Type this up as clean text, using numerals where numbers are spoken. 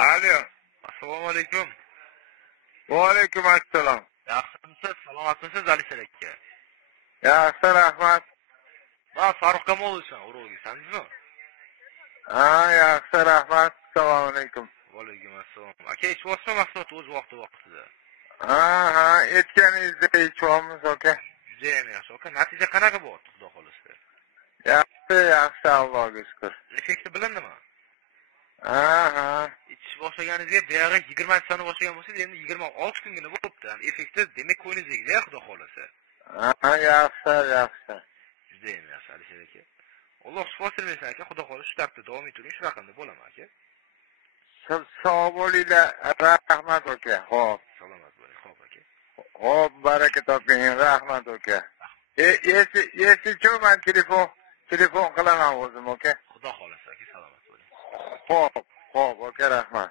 Alo. Assalomu alaykum. Va alaykum assalom. Yaxshimisiz? Salomatmisiz Alisher aka? Yaxshi, rahmat. Men Farruh Kamolovman, urug'ingizmi? Ha, yaxshi, rahmat. Assalomu alaykum. Va alaykum assalom. Aka, ishvosmi mahsulot o'z vaqtida? Ha, aytganingizda ichamiz, aka. Judayam yaxshi. Aka, natija qanaqa bo'ldi, xudo xolisa? Yaxshi, Allohga shukr. Effekti bilindimi? Ha. İçish boshlaganingizga buyog'i 20 soni boshlagan bo'lsangiz, endi 26 kungina bo'libdi. Effekti demak ko'nglingizdagida, xudo xolisa. Ha, yaxshi. Judayam yaxshi Alisher aka. Alloh shifo bersin aka, xudo xolisa shu tartibda davom ettiring, shu raqamda bo'laman aka. Sog' bo'linglar, rahmat aka. Xo'p. Salomat bo'ling, xo'p aka. Xo'p, baraka toping, rahmat aka. Esichu, men telefon qilaman o'zim, aka. Xudo xolisa aka, salomat bo'ling. Xo'p, aka, rahmat.